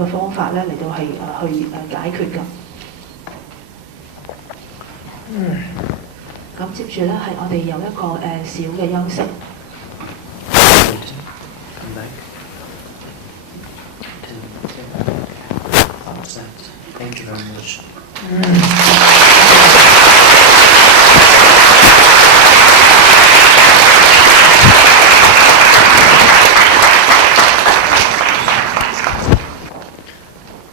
嘅方法咧嚟到係去解決㗎。咁接住咧係我哋有一個小嘅休息。Thank you very much.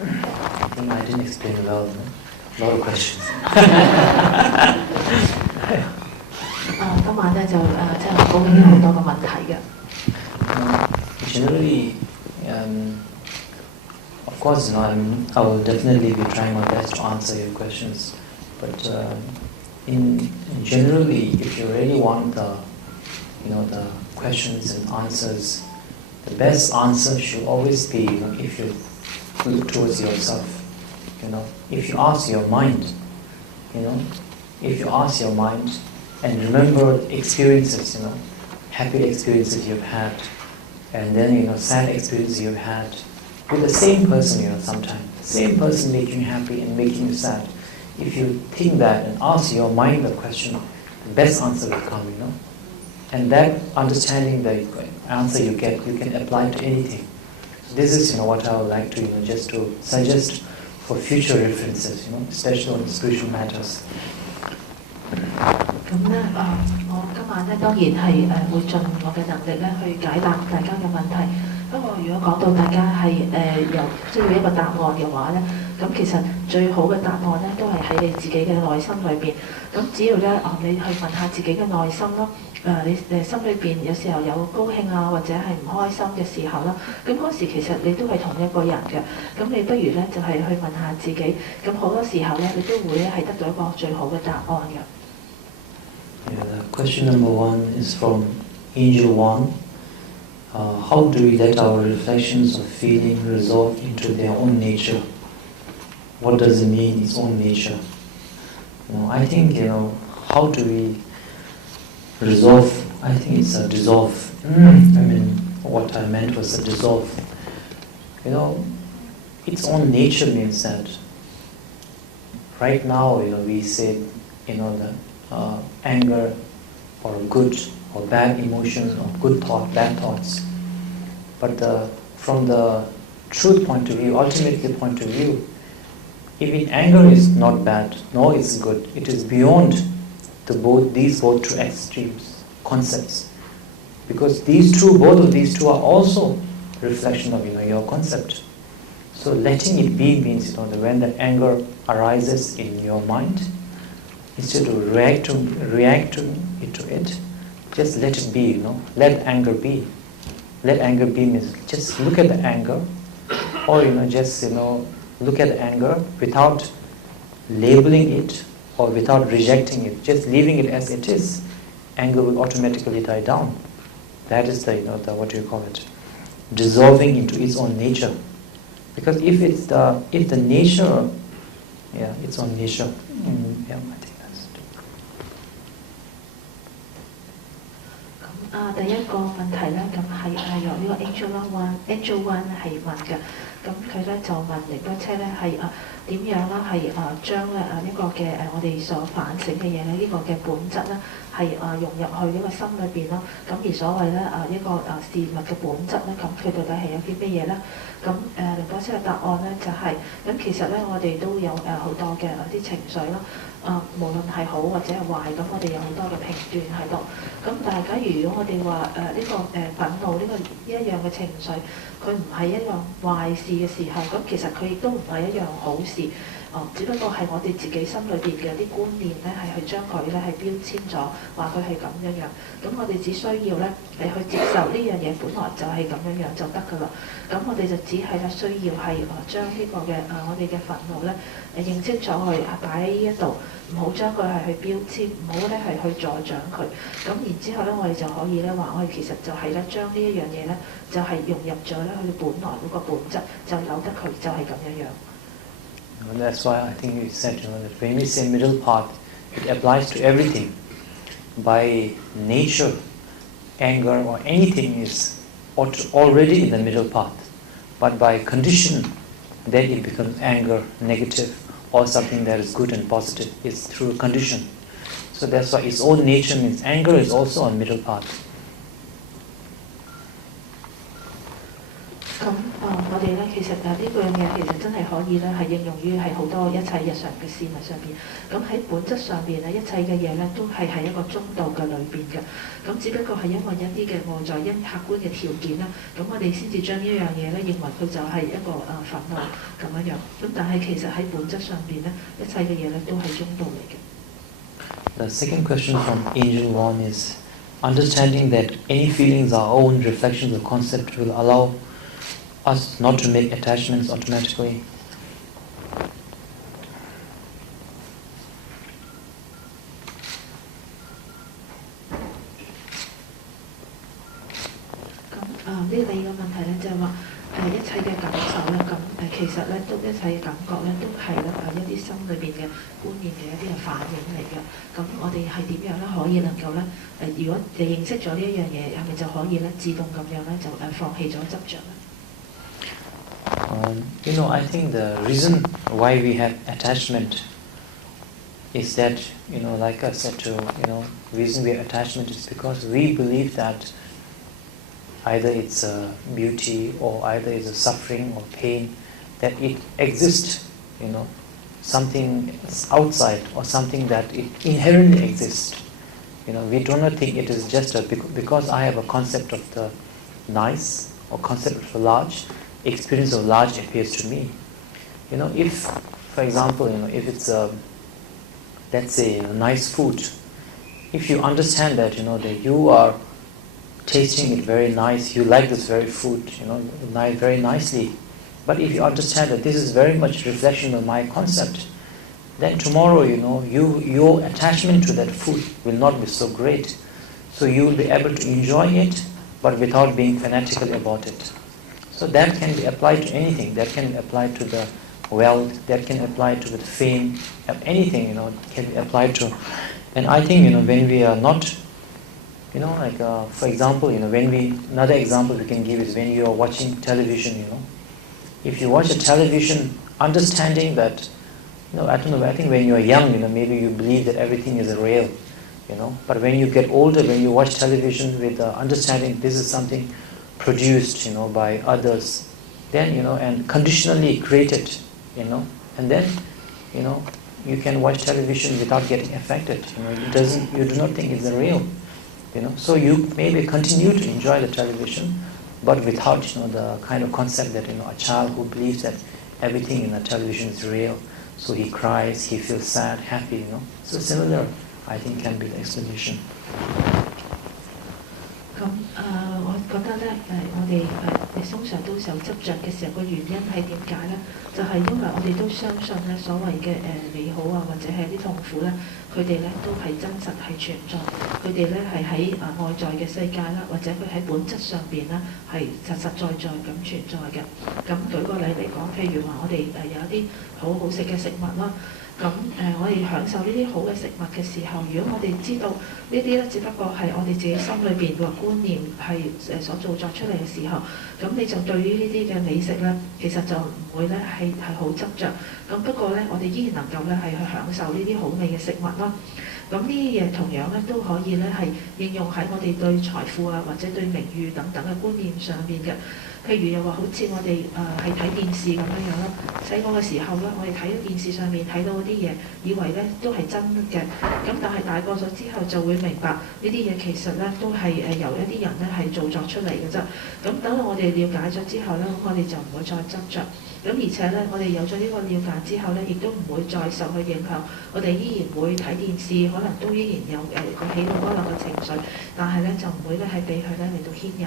I think I didn't explain well. A lot of questions. 今晚咧就真係好高興有好多個問題嘅。Generally, of course, I will definitely be trying my best to answer your questions. But generally, if you really want the questions and answers, the best answer should always be, if you look towards yourself. If you ask your mind, and remember experiences, happy experiences you've had, and then sad experiences you've had with the same person, sometimes same person making you happy and making you sad. If you think that and ask your mind the question, the best answer will come, and that understanding, the answer you get, you can apply to anything. So this is what I would like to just to suggest for future references, especially on spiritual matters. 咁咧我今晚咧當然係會盡我嘅能力咧去解答大家嘅問題。不過如果講到大家係有需要一個答案嘅話咧，咁其實最好嘅答案咧都係喺你自己嘅內心裏邊。咁只要咧你去問下自己嘅內心咯。你心裏邊有時候有高興啊，或者係唔開心嘅時候啦，咁嗰時其實你都係同一個人嘅，咁你不如咧就係去問下自己，咁好多時候咧你都會咧係得到一個最好嘅答案嘅。The question number 1 is from Angel 1. How do we let our reflections of feeling resolve into their own nature? What does it mean, its own nature? I think, how do we resolve? I think it's a dissolve. What I meant was a dissolve. Its own nature means that right now, we say, the anger or good or bad emotions or good thought, bad thoughts. But from the truth point of view, ultimately point of view, even anger is not bad, nor is good. It is beyond these both two extremes, concepts. Because both of these two are also reflection of your concept. So letting it be means that when the anger arises in your mind, instead of react to it, just let it be, let anger be. Let anger be means just look at the anger, or just look at the anger without labeling it or without rejecting it, just leaving it as it is. Anger will automatically die down. That is the what do you call it? Dissolving into its own nature. Because if the nature, its own nature. I think that's it. 第一個問題咧，咁係由呢個 Angel One 係問嘅，咁佢咧就問仁波切咧係點樣啦，係將咧呢個嘅我哋所反省嘅嘢咧，呢個嘅本質咧係融入去呢個心裏邊咯。咁而所謂咧一個事物嘅本質咧，咁佢到底係有啲乜嘢咧？咁仁波切嘅答案咧就係、咁其實咧我哋都有好多嘅啲情緒咯。無論係好或者係壞，咁我哋有好多嘅評斷喺度。咁但係假如果我哋話呢個憤怒呢一樣嘅情緒，佢唔係一樣壞事嘅時候，咁其實佢亦都唔係一樣好事。只不過係我哋自己心裏邊嘅啲觀念咧，係去將佢咧係標籤咗，話佢係咁樣。咁我哋只需要咧係去接受呢樣嘢本來就係咁樣就得㗎啦。咁我哋就只係咧需要係將呢個嘅我哋嘅憤怒咧認清楚佢擺喺呢一度，唔好將佢係去標籤，唔好咧係去助長佢。咁然之後咧，我哋就可以咧話，我哋其實就係咧將呢一樣嘢咧就係融入咗咧佢本來嗰個本質，就由得佢就係咁樣。And that's why I think you said, that when we say middle path, it applies to everything. By nature, anger or anything is already in the middle path. But by condition, then it becomes anger, negative, or something that is good and positive. It's through a condition. So that's why its own nature means anger is also a middle path. 咁我哋咧其實呢樣嘢其實真係可以咧係應用於係好多一切日常嘅事物上邊。咁喺本質上邊咧，一切嘅嘢咧都係喺一個中道嘅裏邊嘅。咁只不過係因為一啲嘅外在因客觀嘅條件啦，咁我哋先至將呢樣嘢咧認為佢就係一個憤怒咁樣樣。咁但係其實喺本質上邊咧，一切嘅嘢咧都係中道嚟嘅。The second question from Angel 1 is understanding that any feelings are our own reflections of concept will allow us not to make attachments automatically. 咁呢第二個問題咧就係話一切嘅感受咧，咁其實咧都一切嘅感覺咧都係咧一啲心裏邊嘅觀念嘅一啲嘅反應嚟嘅。咁我哋係點樣咧可以能夠咧如果你認識咗呢一樣嘢，係咪就可以咧自動咁樣咧就放棄咗執着咧？ I think the reason why we have attachment is that, like I said to, reason we have attachment is because we believe that either it's a beauty or either it's a suffering or pain, that it exists, something outside or something that it inherently exists. We do not think it is just because I have a concept of the nice or concept of the large, experience of large appears to me. If, for example, if it's let's say nice food, if you understand that, that you are tasting it very nice, you like this very food, very nicely, but if you understand that this is very much reflection of my concept, then tomorrow, your attachment to that food will not be so great. So you will be able to enjoy it, but without being fanatical about it. So that can be applied to anything. That can be applied to the wealth. That can apply to the fame. Anything, can be applied to. And I think, when we are not, for example, another example we can give is when you are watching television, If you watch a television, understanding that, I don't know, I think when you are young, maybe you believe that everything is real, But when you get older, when you watch television with understanding this is something produced, by others, then, and conditionally created, and then, you can watch television without getting affected, you do not think it's real, so you maybe continue to enjoy the television, but without, the kind of concept that, a child who believes that everything in the television is real, so he cries, he feels sad, happy, so similar, I think, can be the explanation. 咁我覺得咧我哋通常都受執着嘅時候，個原因係點解咧？就係因為我哋都相信咧所謂嘅美好啊，或者係啲痛苦咧，佢哋咧都係真實係存在，佢哋咧係喺外在嘅世界啦，或者佢喺本質上邊咧係實實在在咁存在嘅。咁舉個例嚟講，譬如話我哋有一啲好好食嘅食物啦。咁我哋享受呢啲好嘅食物嘅時候，如果我哋知道呢啲咧，只不過係我哋自己心裏邊個觀念係所造作出嚟嘅時候，咁你就對於呢啲嘅美食咧，其實就唔會咧係好執着。咁不過咧，我哋依然能夠咧係去享受呢啲好味嘅食物啦。咁呢啲嘢同樣咧都可以咧係應用喺我哋對財富啊或者對名譽等等嘅觀念上邊嘅。譬如又話好似我哋係睇電視咁樣啦，細個嘅時候咧，我哋睇電視上面睇到嗰啲嘢，以為咧都係真嘅。咁但係大個咗之後就會明白呢啲嘢其實咧都係由一啲人咧係造作出嚟嘅啫。咁等到我哋了解咗之後咧，咁我哋就唔會再執着。咁而且咧，我哋有咗呢個了解之後咧，亦都唔會再受佢影響。我哋依然會睇電視，可能都依然有個喜怒哀樂嘅情緒，但係咧就唔會咧係俾佢咧嚟到牽引。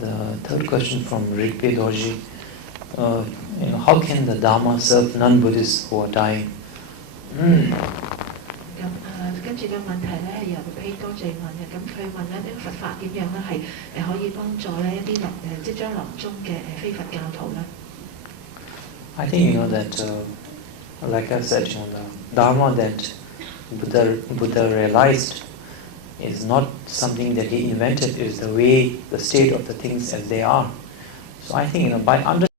The third question from Rinpoche Dorji, how can the Dharma serve non-Buddhists who are dying? 咁跟住嘅問題咧係由Rinpoche Dorji問嘅，咁佢問咧呢個佛法點樣咧係可以幫助咧一啲即將臨終嘅非佛教徒咧 I think that, like I said, the Dharma that Buddha realized is not something that he invented, is the way, the state of the things as they are. So I think, by understanding